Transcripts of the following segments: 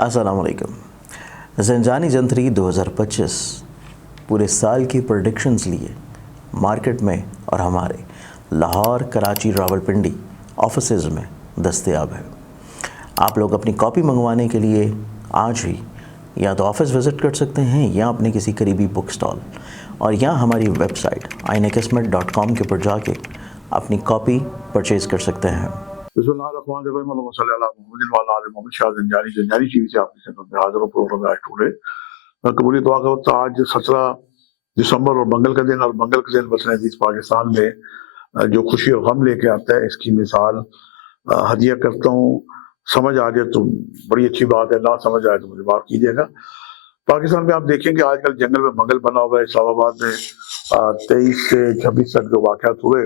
अस्सलाम वालेकुम। ज़ंजानी जंतरी 2025 पूरे साल की प्रेडिक्शंस लिए मार्केट में और हमारे लाहौर, कराची, रावलपिंडी ऑफिसेज़ में दस्तयाब है। आप लोग अपनी कॉपी मंगवाने के लिए आज ही या तो ऑफ़िस विज़िट कर सकते हैं या अपने किसी करीबी बुक स्टॉल और या हमारी वेबसाइट ainakismat.com के ऊपर जाके अपनी कॉपी परचेज़ कर सकते हैं। ज़ंजानी टीवी से आपकी खिदमत में हाजिर हूं। प्रोग्राम आज टुडे कबूली दुआ का वक्त। आज 17 दिसंबर और मंगल का दिन, और मंगल के दिन वतन अजीज पाकिस्तान में जो खुशी और गम लेके आता है, इसकी मिसाल हदिया करता हूँ। समझ आ जाए तो बड़ी अच्छी बात है, ना समझ आए तो मुझे माफ कीजिएगा। पाकिस्तान में आप देखेंगे आजकल जंगल में मंगल बना हुआ है। इस्लामाबाद में 23 से 26 तक जो वाक़यात हुए,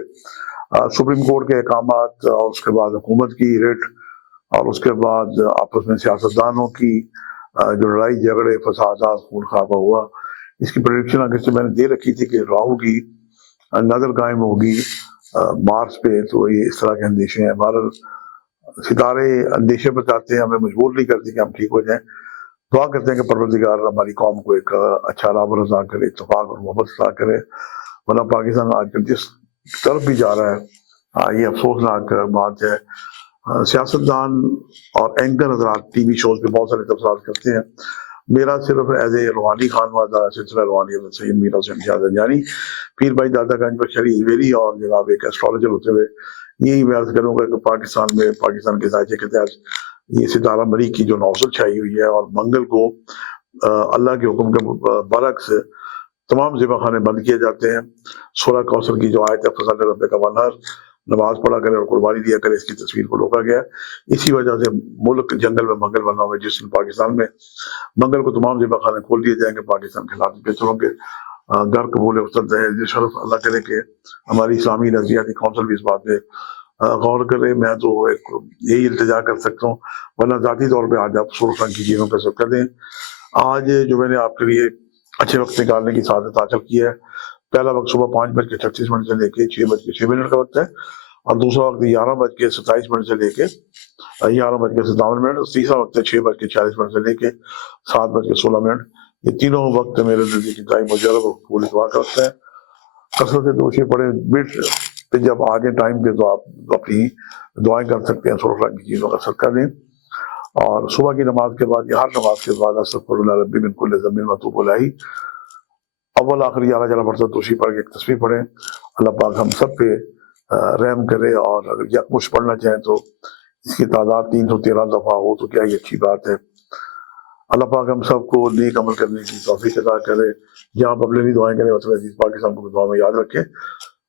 सुप्रीम कोर्ट के अहकामात और उसके बाद हुकूमत की रिट और उसके बाद आपस में सियासतदानों की जो लड़ाई झगड़े फसादात खून खाबा हुआ, इसकी प्रेडिक्शन अगर से मैंने दे रखी थी कि राहु की नजर कायम होगी मार्स पे, तो ये इस तरह के अंदेशे हैं। बहरहाल सितारे अंदेशे बताते हैं, हमें मजबूर नहीं करते कि हम ठीक हो जाएं। दुआ करते हैं कि परवरदिगार हमारी कौम को एक अच्छा राब रज़ा करे, इत्तेफाक और मोहब्बत अता करे। वरना पाकिस्तान आजकल जिस तरफ भी जा रहा है, ये अफसोसनाक बात है। सियासतदान और एंकर हजरात टीवी शोज पे बहुत सारे तबसरात करते हैं। मेरा सिर्फ एज ए रूहानी खानवादा सिलसिला रूहानी सैयद मीर हुसैन शाह ज़ंजानी, पीर भाई दादा गंज बख्शरी इजवेरी और जनाब एक एस्ट्रोलॉजर होते हुए यही मैं अर्ज करूँगा कि पाकिस्तान में पाकिस्तान के ढांचे के तहत ये सितारा मरी की जो नौसत छाई हुई है, और मंगल को अल्लाह के हुक्म के बरक्स तमाम ज़िबा खाने बंद किए जाते हैं। सूरह कौसर की जो आयत है, फज़ल रब्बिका वन्हर, नमाज पढ़ा करे और कुर्बानी दिया करे, इसकी तस्वीर को रोका गया। इसी वजह से मुल्क जंगल में मंगल बना हुआ है, जिस पाकिस्तान में मंगल को तमाम ज़िबा खाने खोल दिए जाएंगे। पाकिस्तान के हालात बेहतर होंगे। घर कबूल उतर है शरफ अल्लाह करे कि हमारी इस्लामी नजरियाती कौंसिल भी इस बात पे गौर करे। मैं तो एक यही इल्तिजा कर सकता हूँ, वरना ज़ाती तौर पर आज आप सुरख की चीज़ों का सदका दें। आज जो मैंने आपके लिए अच्छे वक्त निकालने की सादत हासिल की है, पहला वक्त सुबह 5:36 से लेके 6:06 का वक्त है, और दूसरा वक्त 11:27 से लेके 11:57। तीसरा वक्त है 6:46 से लेके 7:16। ये तीनों वक्त मेरे नजदीक इंतहाई मुजर्रब और कबूल दुआ का वक्त है। कसरत दोषी पड़े बिट पे जब आ जाए टाइम पे, तो आप अपनी दुआएं कर सकते हैं, सुरख की चीज़ों का सदका दें। और सुबह की नमाज के बाद या हर नमाज के बाद अस्तगफिरुल्लाह रब्बी मिन कुल्लि ज़ंबिन व अतूबु इलैहि अव्वल आखिर 11 मरतबा तौसीफ पढ़ के एक तस्बीह पढ़ें। अल्लाह पाक हम सब पे रहम करे, और अगर यकमुश्त पढ़ना चाहें तो इसकी तादाद 313 दफ़ा हो तो क्या ही अच्छी बात है। अल्लाह पाक हम सबको नेक अमल करने की तौफीक अता करे। जहाँ आप अपने लिए दुआएं करें, वतन अजीज पाकिस्तान को दुआ में याद रखें,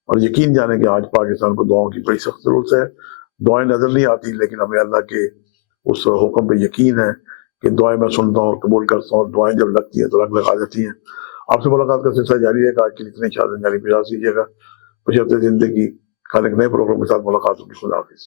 और यकीन जाने कि आज पाकिस्तान को दुआओं की बड़ी सख्त जरूरत है। दुआएं नजर नहीं आती, लेकिन हमें अल्लाह के उस हुक्म पे यकीन है कि दुआएं मैं सुनता हूँ और कबूल करता हूँ। दुआएं जब लगती हैं तो रंग लगा जाती हैं। आपसे मुलाकात का सिलसिला जारी रहेगा। आज के लिए इतने शाह ज़ंजानी पे इजाज़त दीजिएगा। बशर्ते ज़िंदगी कल एक नए प्रोग्राम के साथ मुलाकात होगी। खुदा हाफिज़।